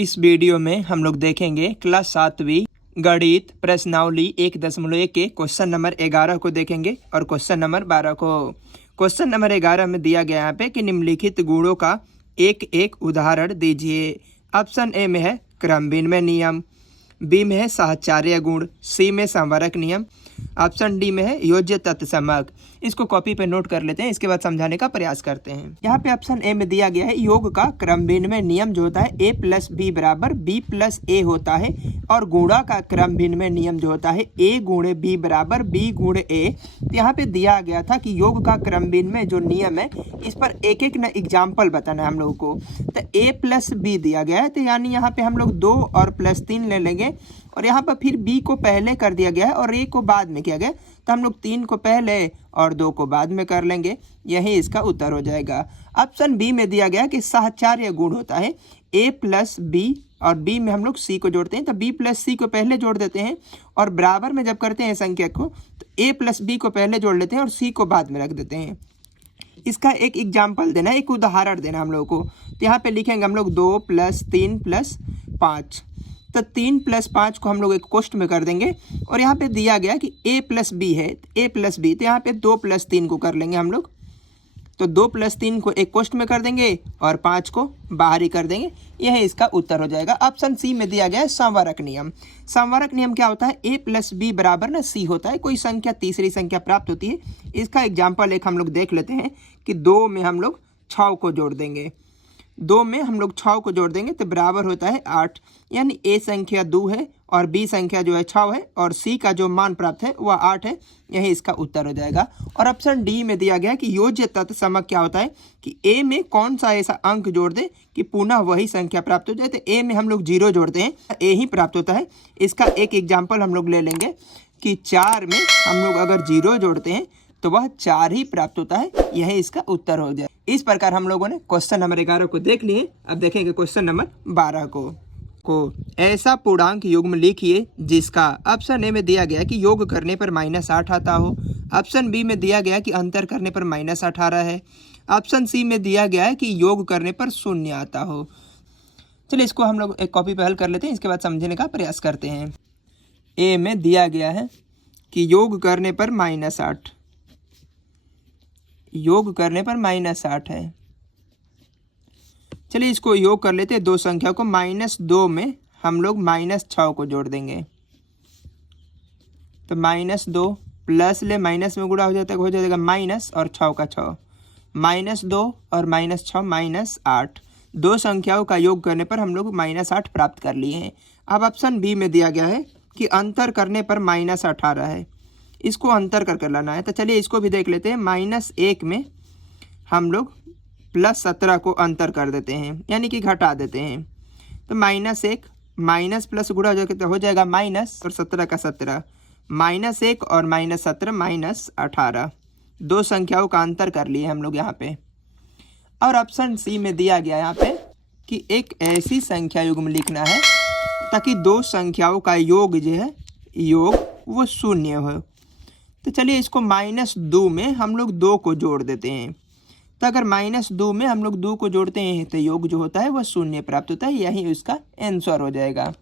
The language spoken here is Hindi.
इस वीडियो में हम लोग देखेंगे क्लास 7वीं गणित प्रश्नावली 1.1 के क्वेश्चन नंबर 11 को देखेंगे और क्वेश्चन नंबर 12 को। क्वेश्चन नंबर 11 में दिया गया यहाँ पे कि निम्नलिखित गुणों का एक एक उदाहरण दीजिए। ऑप्शन ए में है क्रम विनिमय नियम, बी में है साहचर्य गुण, सी में संवरक नियम, ऑप्शन डी में है योज्य तत्समक। इसको कॉपी पे नोट कर लेते हैं, इसके बाद समझाने का प्रयास करते हैं। यहाँ पे ऑप्शन ए में दिया गया है योग का क्रम विनिमय नियम जो होता है a प्लस बी बराबर b प्लस ए होता है, और गुणा का क्रम विनिमय नियम जो होता है a गुणे b बराबर b गुणे ए। यहाँ पे दिया गया था कि योग का क्रम विनिमय जो नियम है इस पर एक एक ना एग्जाम्पल बताना है हम लोगों को। तो a प्लस बी दिया गया है, तो यानी यहाँ पे हम लोग 2 और +3 ले लेंगे, और यहाँ पर फिर b को पहले कर दिया गया है और a को बाद में किया गया, तो हम लोग 3 को पहले और 2 को बाद में कर लेंगे। यही इसका उत्तर हो जाएगा। ऑप्शन बी में दिया गया कि साहचर्य गुण होता है a प्लस बी, और b में हम लोग c को जोड़ते हैं, तो b प्लस c को पहले जोड़ देते हैं, और बराबर में जब करते हैं संख्या को तो a प्लस बी को पहले जोड़ लेते हैं और c को बाद में रख देते हैं। इसका एक एग्जाम्पल देना, एक उदाहरण देना हम लोग को। तो यहाँ पे लिखेंगे हम लोग 2 + 3 + 5, तो 3 + 5 को हम लोग एक कोष्ठ में कर देंगे, और यहाँ पे दिया गया कि a प्लस बी है, a प्लस बी, तो यहाँ पे 2 + 3 को कर लेंगे हम लोग, तो 2 + 3 को एक कोष्ठ में कर देंगे और 5 को बाहर ही कर देंगे। यह इसका उत्तर हो जाएगा। ऑप्शन सी में दिया गया है संवरक नियम। संवरक नियम क्या होता है? a + b बराबर ना c होता है, कोई संख्या तीसरी संख्या प्राप्त होती है। इसका एग्जाम्पल एक हम लोग देख लेते हैं कि 2 में हम लोग 6 को जोड़ देंगे, 2 में हम लोग 6 को जोड़ देंगे तो बराबर होता है 8, यानी a संख्या 2 है और b संख्या जो है 6 है, और c का जो मान प्राप्त है वह 8 है। यही इसका उत्तर हो जाएगा। और ऑप्शन डी में दिया गया कि योज्य तत्समक क्या होता है कि a में कौन सा ऐसा अंक जोड़ दे कि पुनः वही संख्या प्राप्त हो जाए। तो a में हम लोग 0 जोड़ते हैं, a ही प्राप्त होता है। इसका एक एग्जाम्पल हम लोग ले लेंगे कि 4 में हम लोग अगर 0 जोड़ते हैं तो वह 4 ही प्राप्त होता है। यही इसका उत्तर हो जाए। इस प्रकार हम लोगों ने क्वेश्चन नंबर 11 को देख लिए। अब देखेंगे क्वेश्चन नंबर 12 को। ऐसा पूर्णांक युग्म लिखिए जिसका ऑप्शन ए में दिया गया कि योग करने पर -8 आता हो, ऑप्शन बी में दिया गया कि अंतर करने पर -18 है, ऑप्शन सी में दिया गया है कि योग करने पर 0 आता हो। चलिए इसको हम लोग एक कॉपी पे हल कर लेते हैं, इसके बाद समझने का प्रयास करते हैं। ए में दिया गया है कि योग करने पर -8, योग करने पर -8 है। चलिए इसको योग कर लेते हैं। दो संख्या को -2 में हम लोग -6 को जोड़ देंगे, तो -2 प्लस ले माइनस में गुणा हो जाएगा माइनस और 6 का 6, -2 और -6 -8। दो संख्याओं का योग करने पर हम लोग -8 प्राप्त कर लिए हैं। अब ऑप्शन बी में दिया गया है कि अंतर करने पर -18 है, इसको अंतर कर लाना है। तो चलिए इसको भी देख लेते हैं। -1 में हम लोग +17 को अंतर कर देते हैं, यानी कि घटा देते हैं, तो -1 माइनस प्लस गुणा हो जाएगा माइनस और 17 का 17, -1 और -17 -18। दो संख्याओं का अंतर कर लिए हम लोग यहाँ पे। और ऑप्शन सी में दिया गया यहाँ पे कि एक ऐसी संख्या युग्म लिखना है ताकि दो संख्याओं का योग जो है योग वो 0 हो। तो चलिए इसको -2 में हम लोग 2 को जोड़ देते हैं, तो अगर -2 में हम लोग 2 को जोड़ते हैं तो योग जो होता है वह 0 प्राप्त होता है। यही उसका आंसर हो जाएगा।